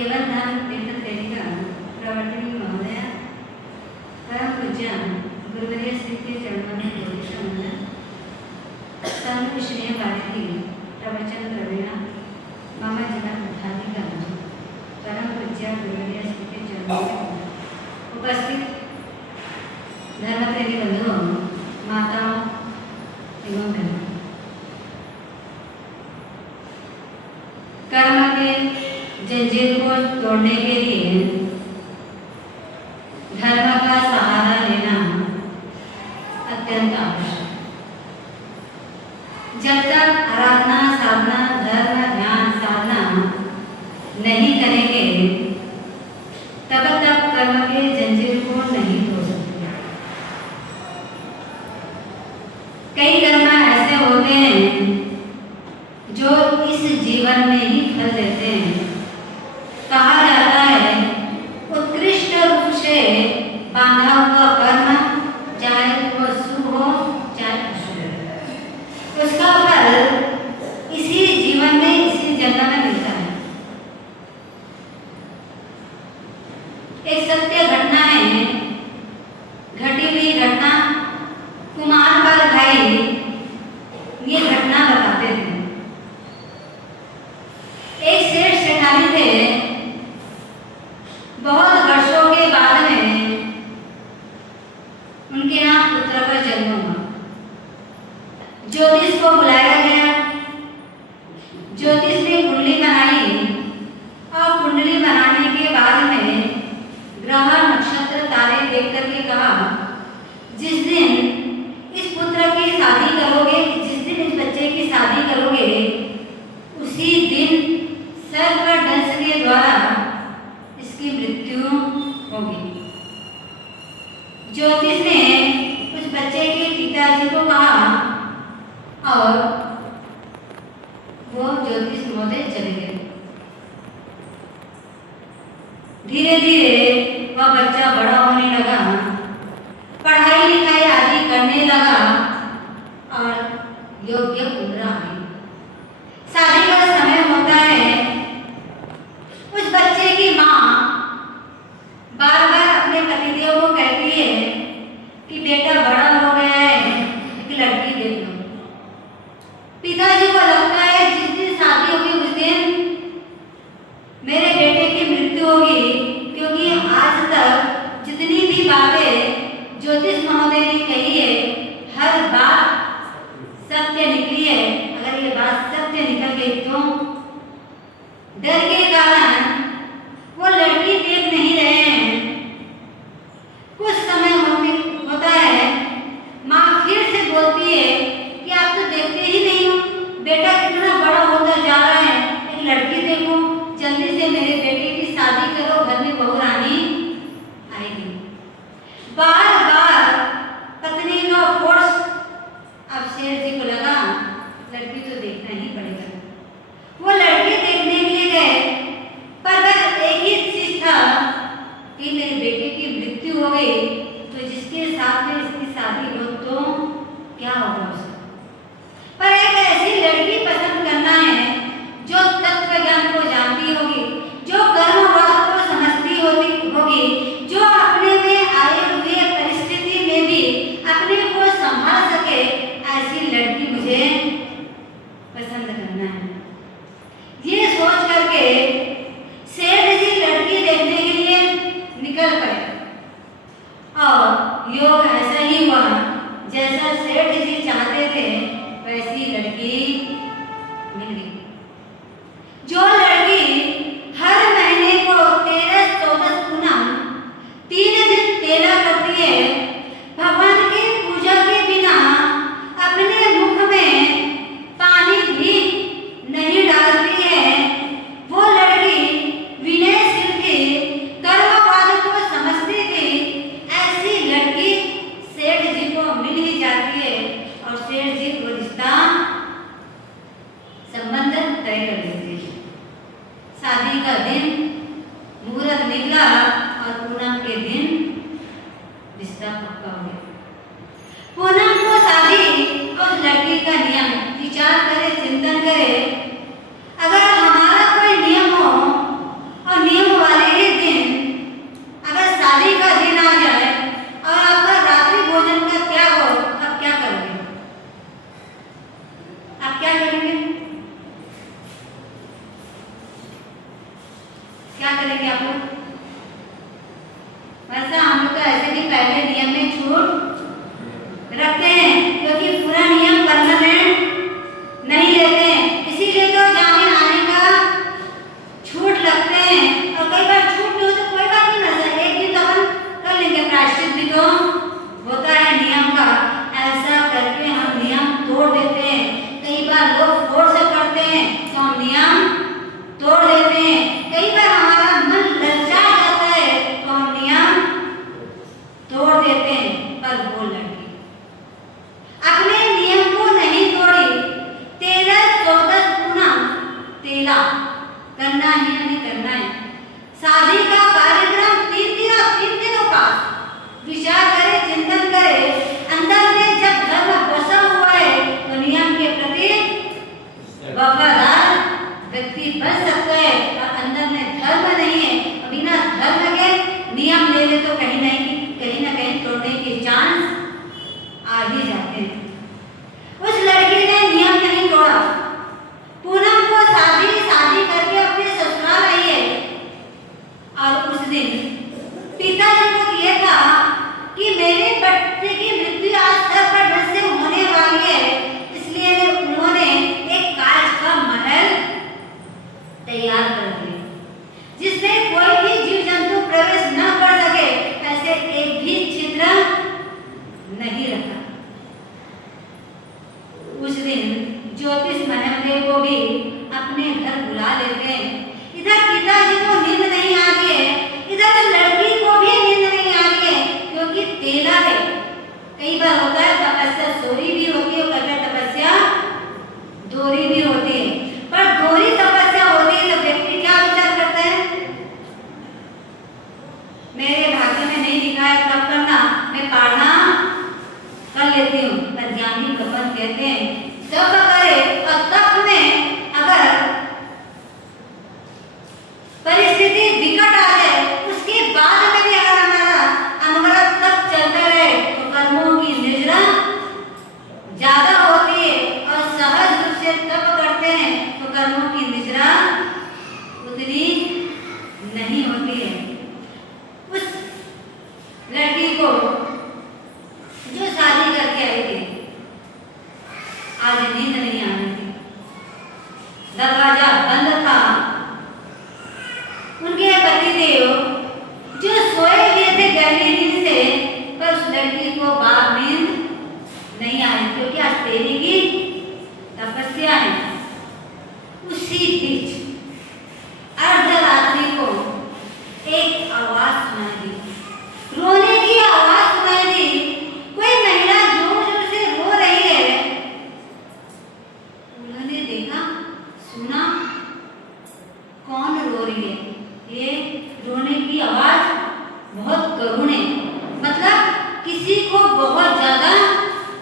एवं धर्म तीर्थ प्रेरिका प्रवर्तनी महोदय परम पूज्य गुरुवर्य श्री के चरणों में संघ विषय भारती प्रवचन द्रव्य मम जिला प्रधानिका परम पूज्य गुरुवर्य श्री के चरणों में उपस्थित धर्मप्रेमी बंधुओं, माताओं एवं बहनों, कर्म के जंजीर को तोड़ने के लिए धर्म का सहारा लेना अत्यंत आवश्यक। जब तक आराधना साधना धर्म ध्यान साधना नहीं करेंगे तब तक कर्म के जंजीर को नहीं तोड़ सकते। कई कर्म ऐसे होते हैं जो इस जीवन में ही फल देते हैं। कहा जाता है उत्कृष्ट रूप से बांधा हुआ कर्म चाहे वो शुभ हो चाहे अशुभ, उसका फल इसी जीवन में इसी जन्म में मिलता है। एक सत्य घटना है, घटी हुई घटना कुमार पाल भाई ये घटना बताते थे। एक सेठ सेठानी थे, बहुत वर्षों के बाद में उनके यहाँ पुत्र का जन्म हुआ। ज्योतिष को बुलाया गया, ज्योतिष ने कुंडली बनाई और कुंडली बनाने के बाद में ग्रह नक्षत्र तारे देख करके कहा जिस दिन इस पुत्र की शादी करोगे, जिस दिन इस बच्चे की शादी करोगे उसी दिन सर्पदंश के द्वारा इसकी मृत्यु होगी। ज्योतिष ने उस बच्चे के पिताजी को कहा और वो ज्योतिष महोदय चले गए। धीरे धीरे वह बच्चा बड़ा होने लगा, पढ़ाई लिखाई आदि करने लगा और योग्य उम्र आ गई। शादी का समय होता है। उस बच्चे की माँ बार बार अपने पतिदेव को कहती है कि बेटा बड़ा हो गया है, एक लड़की देख लो। पिताजी को लगता है जिस दिन शादी होगी उस दिन मेरे बेटे की मृत्यु होगी, क्योंकि आज तक जितनी भी बातें ज्योतिष महोदय ने कही है हर बात सत्य निकली है। अगर ये बात सत्य निकल गई तो डर के कारण वो लड़की देख नहीं रहे हैं। कुछ समय होता है, माँ फिर से बोलती है कि आप तो देखते ही नहीं हो, बेटा कितना बड़ा होता जा रहा है, एक लड़की देखो, जल्दी से मेरे बेटे की शादी करो, घर में बहू रानी आएगी। बार बार पत्नी का फोर्स अब शेर जी को लगा लड़की तो देखना ही पड़ेगा। वो लड़की देखने के लिए गए, पर बस एक ही चीज था कि मेरे बेटे की मृत्यु हो गई तो जिसके साथ में इसकी शादी हो तो क्या होगा उसका। पर एक ऐसी लड़की पसंद करना है जो तत्व ज्ञान को जानती होगी, जो कर्मवाद को समझती होगी, जो अपने में आए हुए परिस्थिति में भी अपने को संभाल सके। ऐसी लड़की मुझे पसंद करना है। ये सोच करके सेठ जी लड़की देखने के लिए निकल पड़े और योग ऐसा ही हुआ जैसा सेठ जी चाहते थे वैसी लड़की मिल गई। जो लड़की हर महीने को 13-14 पूनम 3 दिन तेला करती है, भगवान की पूजा के बिना अपने मुख में पानी भी नहीं डालती है, वो लड़की विनयशील थी, कर्मवाद को समझती थी। ऐसी लड़की सेठ जी को मिल ही जाती है और सेठ जी को रिश्ता संबंध तय कर देते हैं। शादी का दिन मुहूर्त निकला और पूनम के दिन रिश्ता पक्का हो गया। पूनम को शादी उस लड़की का नियम विचार करे, चिंतन करे। अगर हमारा कोई नियम हो और क्या करेंगे आप लोग? वैसा हम लोग तो ऐसे भी पहले नियम में छूट रखते हैं, क्योंकि पूरा नियम परमानेंट नहीं लेते हैं, इसीलिए तो जाने आने का छूट लगते हैं। और कई बार छूट नहीं हो तो कोई बात नहीं, ना एक दिन तो अपन कर लेंगे, प्रायश्चित भी तो होता है नियम का। ऐसा करके हम नियम तोड़ देते हैं। कई बार लोग फोर्स से करते हैं तो हम नियम तोड़ देते हैं। कई बार हमारा मन ललचा जाता है तो हम नियम तोड़ देते हैं। पर वो लड़की अपने नियम को नहीं तोड़ी, 13-14 पूनम तेला करना है या नहीं करना है। शादी का कार्यक्रम 3 दिनों का विचार करे, चिंतन करे, अंदर में जब धर्म बसा हुआ है तो नियम के प्रति वफादार व्यक्ति बन सकता है। और अंदर में धर्म नहीं है, बिना धर्म के नियम ले ले तो कहीं ना कहीं तोड़ने के चांस आ ही जाते हैं। उस लड़की ने नियम नहीं तोड़ा, पूनम को शादी करके अपने ससुराल आई है। और उस दिन पिताजी को ये था कि मेरे बच्चे की मृत्यु आज सर पर ढल से होने वाली है, इसलिए उन्होंने एक कांच का महल तैयार कर दिया, जिसमें कोई भी जीव जंतु प्रवेश न कर सके, ऐसे एक भी छिद्र नहीं रखा। उस दिन ज्योतिष महादेव को भी अपने घर बुला लेते हैं। इधर पिताजी को नींद नहीं आ रही है, इधर लड़की को भी नींद नहीं आ रही है, क्योंकि तेला है। कई बार होता है तपस्या सोरी भी होती है, कई बार तपस्या दोरी भी होती है। पर दोरी तपस्या होती है तो व्यक्ति क्या विचार करता है, मेरे भाग्य में नहीं लिखा है तब करना, मैं पढ़ना कर लेती हूँ। पर ज्ञानी भगवान कहते हैं तब करे, और तब में अगर परिस्थिति विकट आ जाए, उसके बाद में भी अगर हमारा अनवरत तप चलता रहे तो कर्मों की निजरा ज्यादा होती है। और सहज रूप से तप करते हैं तो कर्मों की निजरा उतनी नहीं होती है। उस लड़की को जो शादी करके आई थी, आज नींद नहीं आ रही थी, दरवाजा बंद था। उनके पतिदेव जो सोए हुए थे गहरी नींद से, पर उस लड़की को बाप नींद नहीं आ रही, क्योंकि आज तेरी की तपस्या है। उसी बीच अर्धरात्रि को एक आवाज सुनाई दी, रोने की आवाज सुनाई दी। कोई महिला जोर जोर से रो रही है। उन्होंने देखा, सुना, कौन रो रही है? ये रोने की आवाज बहुत करुण है, मतलब किसी को बहुत ज्यादा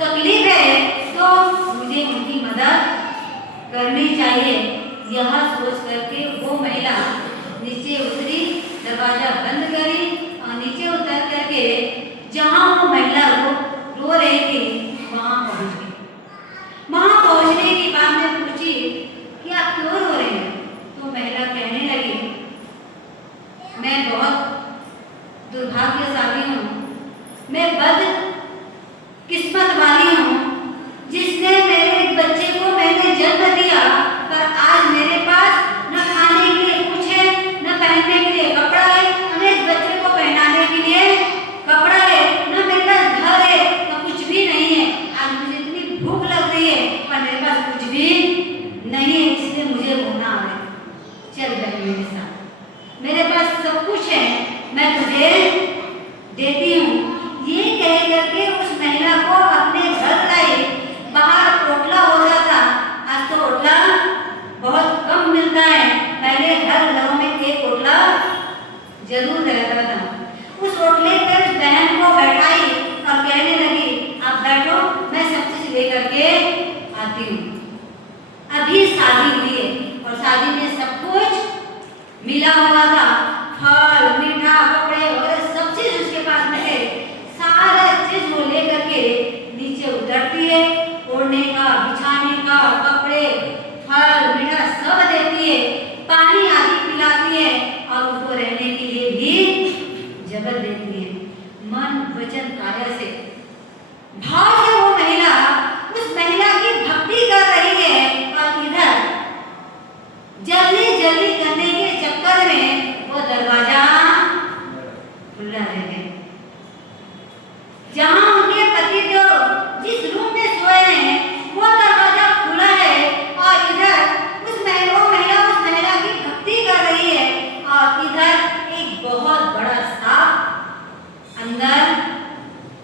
तकलीफ है तो मुझे उनकी मदद करनी चाहिए। यह सोच करके वो महिला नीचे उतरी, दरवाजा बंद करी और नीचे उतर करके जहाँ वो महिला रो रही थी वहाँ पहुँच गई। वहाँ पहुँचने के बाद में पूछी कि आप क्यों रो रहे हैं? तो महिला कहने लगी, मैं बहुत दुर्भाग्यशाली हूँ, मैं बदकिस्मत वाली हूँ, जिसने मेरे बच्चे को मैंने जन्म दिया, पर आज मेरे पास न खाने के लिए कुछ है, न पहनने के लिए कपड़ा है, न इस बच्चे को पहनाने के लिए कपड़ा है, न मेरे पास घर है, न कुछ भी नहीं है। आज मुझे इतनी भूख लग रही है पर मेरे पास कुछ भी नहीं है, इसलिए मुझे रोना आ रहा है। चल बहन मेरे साथ, मेरे पास सब कुछ है, मैं तुझे देती हूँ। ये कह करके उस महिला को अपने घर लाई। बाहर ओटला होता था, आज तो ओटला बहुत कम मिलता है, पहले हर घरों में एक ओटला जरूर रहता था। उस ओटले पर उस बहन को बैठाई और कहने लगी, आप बैठो, मैं सब चीज लेकर के आती हूँ। अभी शादी हुई है और शादी में सब कुछ मिला हुआ था, फल, मीठा, कपड़े और सब चीज उसके पास में है। सारा चीज वो लेकर के नीचे उतरती है, ओढ़ने का, बिछाने का, कपड़े, फल, मीठा सब देती है, पानी आदि पिलाती है और भोजन कार्य से भाव से वो महिला उस महिला की भक्ति कर रही है और इधर जल्दी जल्दी करने के चक्कर में वो दरवाजा खुला रह गया। जहां उनके पति जो जिस रूम में सोए हैं वो दरवाजा खुला है और इधर उस महिला की भक्ति कर रही है और इधर एक बहुत बड़ा सांप अंदर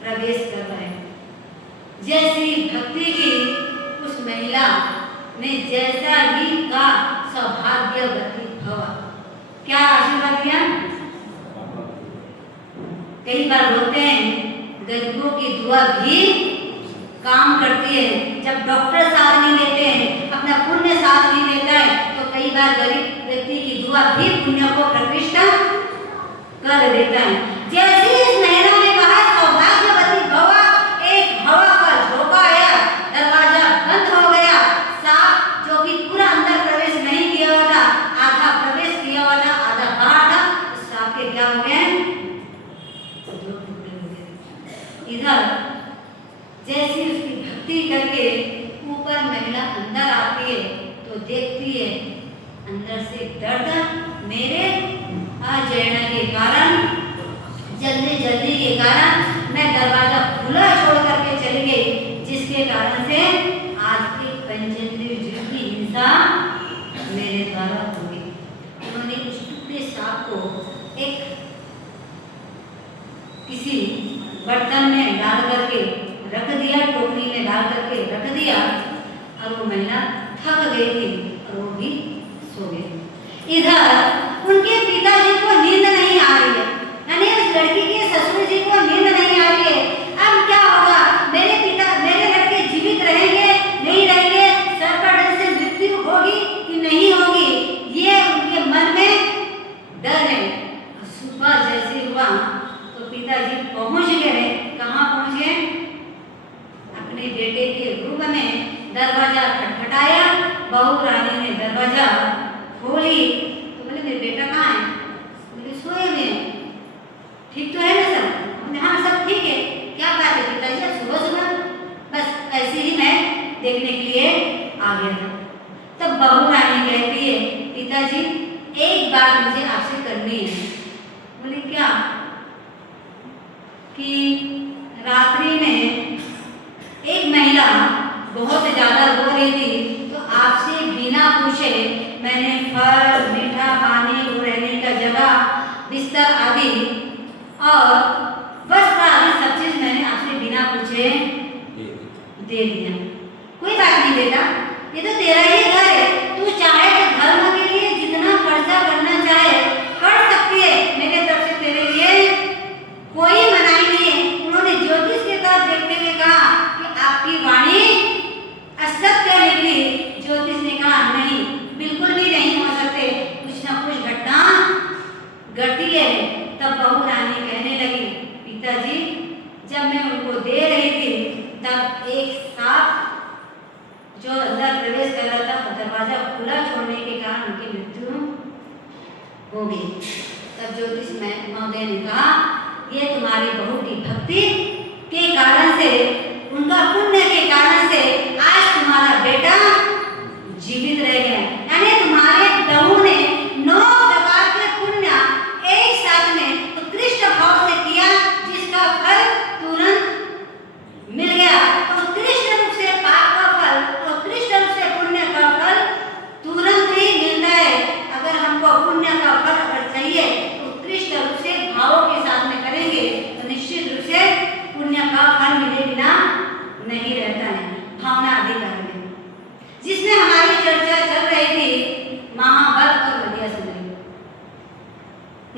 प्रवेश कर रहा है। जैसी भक्ति की उस महिला ने जैसा ही का सौभाग्यवती भव, क्या आशीर्वाद दिया? कई बार बोलते हैं गरीबों की दुआ भी काम करती है। जब डॉक्टर साथ नहीं देते हैं, अपना पुण्य साथ नहीं देता है, तो कई बार गरीब व्यक्ति की दुआ भी पुण्य को प्रतिष्ठा कर देता है। जैसे इस महिला ने कहा सौभाग्यवती भव, एक हवा का झोंका आया, दरवाजा बंद हो गया। सांप जो कि पूरा अंदर प्रवेश नहीं किया हुआ था, आधा प्रवेश किया हुआ था, आधा बाहर था, सांप के क्या हो गए? इधर जैसे उसकी भक्ति करके ऊपर महिला अंदर आती है तो देखती है अंदर से दर्द मेरे अजैना के कारण, जल्दी जल्दी के कारण मैं दरवाजा खुला छोड़ करके चली गई, जिसके कारण से आज एक पंचेंद्रिय जीव की हिंसा मेरे द्वारा हुई। उन्होंने उस टुकड़े सांप को एक किसी बर्तन में डाल करके रख दिया, टोकरी में डाल करके रख दिया और वो महिला थक गई थी और वो भी सो गई। इधर उनके पिताजी को नींद नहीं आ रही है, यानी उस लड़की के ससुर जी को नींद नहीं आ रही है। अब क्या होगा? मेरे लड़के जीवित रहेंगे नहीं रहेंगे, सर्पदंश से मृत्यु होगी कि नहीं होगी, ये उनके मन में डर है। सुबह जैसे हुआ तो पिताजी पहुंच गए। कहाँ पहुंच गए? अपने बेटे के रूम में। दरवाजा खटखटाया, बहू रानी ने दरवाजा खोली तो बोले मेरे बेटा कहाँ है? बोले सोए हुए हैं। ठीक तो है ना सब? हाँ सब ठीक है। क्या बात है पिताजी? सुबह सुबह बस ऐसे ही मैं देखने के लिए आ गया था। तब बहू रानी कहती है पिताजी एक बात मुझे आपसे करनी है। बोले क्या? कि रात्रि में एक महिला बहुत ज़्यादा रो रही थी तो आपसे बिना पूछे मैंने फल, मीठा पानी, रहने का जगह, बिस्तर आदि और वस्त्र आदि सब चीज़ मैंने आपसे बिना पूछे दे दिया। कोई बात नहीं बेटा, ये तो तेरा ही घर है, तू चाहे तो धर्म के लिए जितना खर्चा करना चाहे कर सकती है, मेरे तरफ से तेरे लिए कोई मनाही नहीं है। उन्होंने ज्योतिष के तरफ देखते हुए कहा कि आपकी वाणी असत्य निकली। ज्योतिष ने कहा नहीं, बिल्कुल भी नहीं हो सकते, कुछ ना कुछ घटना घटी है। तब बहू रानी कहने लगी पिताजी जब मैं उनको दे रही थी तब एक सांप जो अंदर प्रवेश कर रहा था, दरवाजा खुला छोड़ने के कारण उनकी मृत्यु हो गई। तब ज्योतिष महोदय ने कहा ये तुम्हारी बहू की भक्ति के कारण से, उनका पुण्य के कारण से आज तुम्हारा बेटा जीवित रह गया। यानी तुम्हारे बहू ने 9 प्रकार के पुण्य एक साथ में उत्कृष्ट भाव से किया, जिसका फल तुरंत मिल गया। उत्कृष्ट रूप से पाप का फल, उत्कृष्ट रूप से पुण्य का फल तुरंत ही मिलता है। अगर हमको पुण्य का फल अगर चाहिए उत्कृष्ट रूप से भावों के साथ में करेंगे तो निश्चित रूप से पुण्य का फल मिले बिना नहीं रहता है। भावना अधिकार में जिसमें हमारी चर्चा चल रही थी महाबल और मरिया सुंदरी।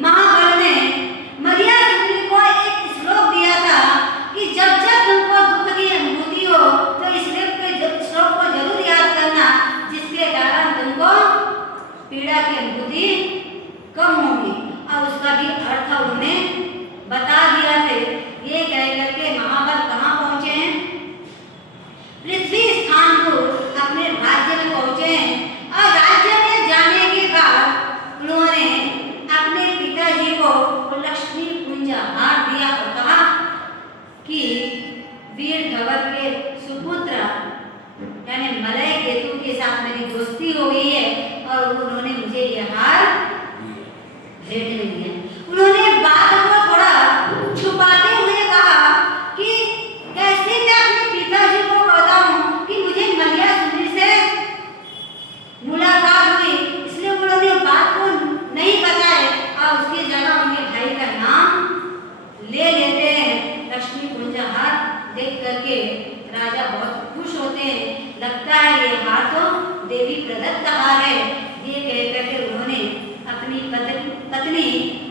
महाबल ने मरिया सुंदरी को एक श्लोक दिया था कि जब जब तुमको दुख की अनुभूति हो तो इस श्लोक को जरूर याद करना, जिसके कारण तुमको पीड़ा की अनुभूति कम होगी। और उसका भी अर्थ उन्होंने बता दिया थे। ये कह करके महाबल कहाँ पहुँचे हैं? पृथ्वी स्थान को अपने राज्य में पहुँचे हैं। और राज्य में जाने के बाद उन्होंने अपने पिताजी को लक्ष्मी कुंज हार दिया और कहा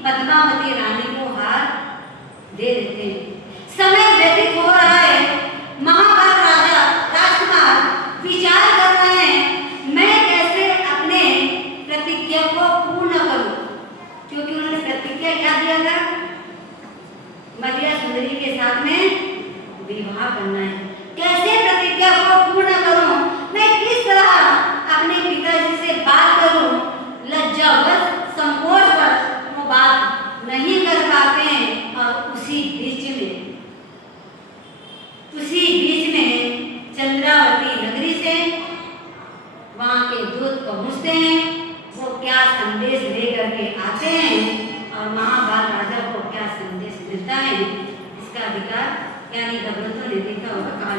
पद्मावती रानी को हार दे देते हैं। समय व्यतीत हो रहा है, महाभारत राजा राजकुमार विचार कर रहे हैं मैं कैसे अपने प्रतिज्ञा को पूर्ण करूं, क्योंकि उन्होंने प्रतिज्ञा क्या दिया था, मलिया सुंदरी के साथ में विवाह करना है। कैसे प्रतिज्ञा को पूर्ण करूं, मैं किस तरह अपने पिताजी से बात करूं, लज्जावश संकोचवश वो बात नहीं कर पाते हैं। और उसी बीच में चंद्रावती नगरी से वहां के दूत पहुंचते हैं। वो क्या संदेश लेकर के आते हैं और महाभारत राजा को क्या संदेश मिलता है, इसका अधिकार यानी ग्रंथों ने देखा होगा। कहा